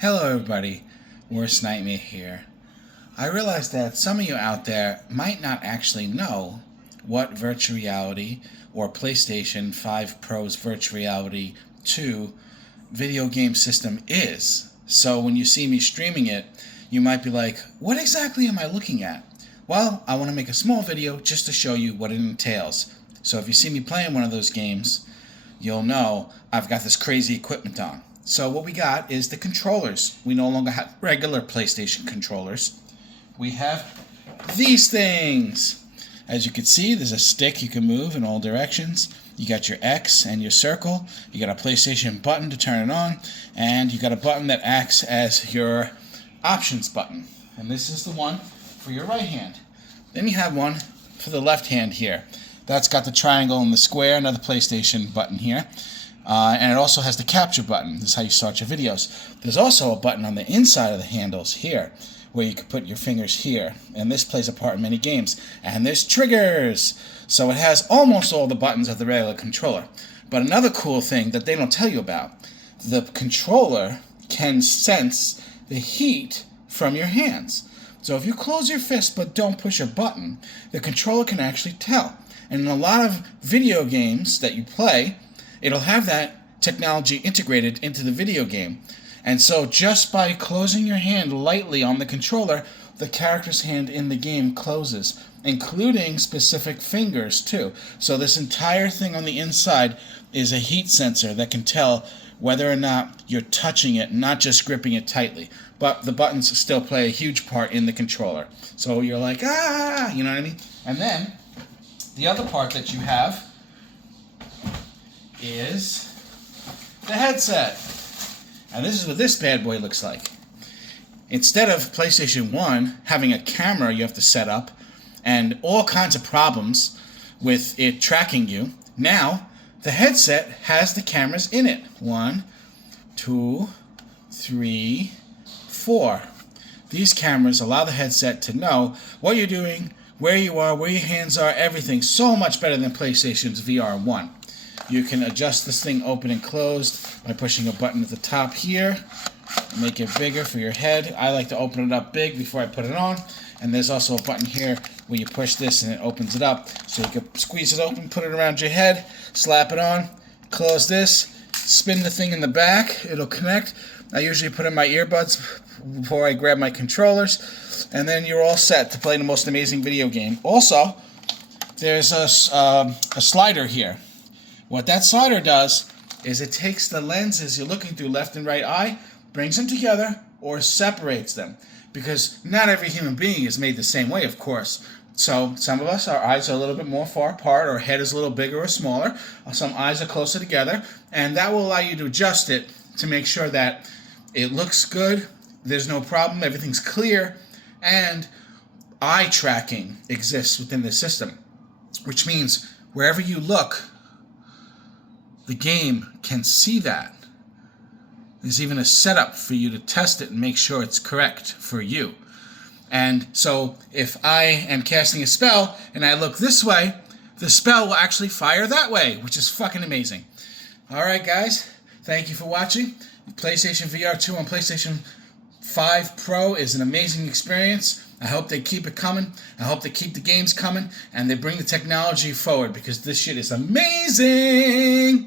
Hello everybody, Worst Nightmare here. I realize that some of you out there might not actually know what virtual reality or PlayStation 5 Pro's virtual reality 2 video game system is. So when you see me streaming it, you might be like, what exactly am I looking at? Well, I want to make a small video just to show you what it entails. So if you see me playing one of those games, you'll know I've got this crazy equipment on. So what we got is the controllers. We no longer have regular PlayStation controllers. We have these things. As you can see, there's a stick you can move in all directions. You got your X and your circle. You got a PlayStation button to turn it on. And you got a button that acts as your options button. And this is the one for your right hand. Then you have one for the left hand here. That's got the triangle and the square, another PlayStation button here. And it also has the capture button. This is how you start your videos. There's also a button on the inside of the handles here where you can put your fingers here. And this plays a part in many games. And there's triggers. So it has almost all the buttons of the regular controller. But another cool thing that they don't tell you about, the controller can sense the heat from your hands. So if you close your fist but don't push a button, the controller can actually tell. And in a lot of video games that you play, it'll have that technology integrated into the video game. And so just by closing your hand lightly on the controller, the character's hand in the game closes, including specific fingers too. So this entire thing on the inside is a heat sensor that can tell whether or not you're touching it, not just gripping it tightly. But the buttons still play a huge part in the controller. So you're like, ah, you know what I mean? And then the other part that you have is the headset. And this is what this bad boy looks like. Instead of PlayStation 1 having a camera you have to set up and all kinds of problems with it tracking you, now the headset has the cameras in it. 1, 2, 3, 4. These cameras allow the headset to know what you're doing, where you are, where your hands are, everything. So much better than PlayStation's VR1. You can adjust this thing open and closed by pushing a button at the top here. Make it bigger for your head. I like to open it up big before I put it on. And there's also a button here where you push this and it opens it up. So you can squeeze it open, put it around your head, slap it on, close this, spin the thing in the back. It'll connect. I usually put in my earbuds before I grab my controllers. And then you're all set to play the most amazing video game. Also, there's a slider here. What that slider does is it takes the lenses you're looking through, left and right eye, brings them together, or separates them. Because not every human being is made the same way, of course. So some of us, our eyes are a little bit more far apart, our head is a little bigger or smaller, some eyes are closer together, and that will allow you to adjust it to make sure that it looks good, there's no problem, everything's clear, and eye tracking exists within the system. Which means wherever you look, the game can see that. There's even a setup for you to test it and make sure it's correct for you. And so if I am casting a spell and I look this way, the spell will actually fire that way, which is fucking amazing. Alright guys, thank you for watching. PlayStation VR2 on PlayStation 5 Pro is an amazing experience. I hope they keep it coming. I hope they keep the games coming and they bring the technology forward because this shit is amazing!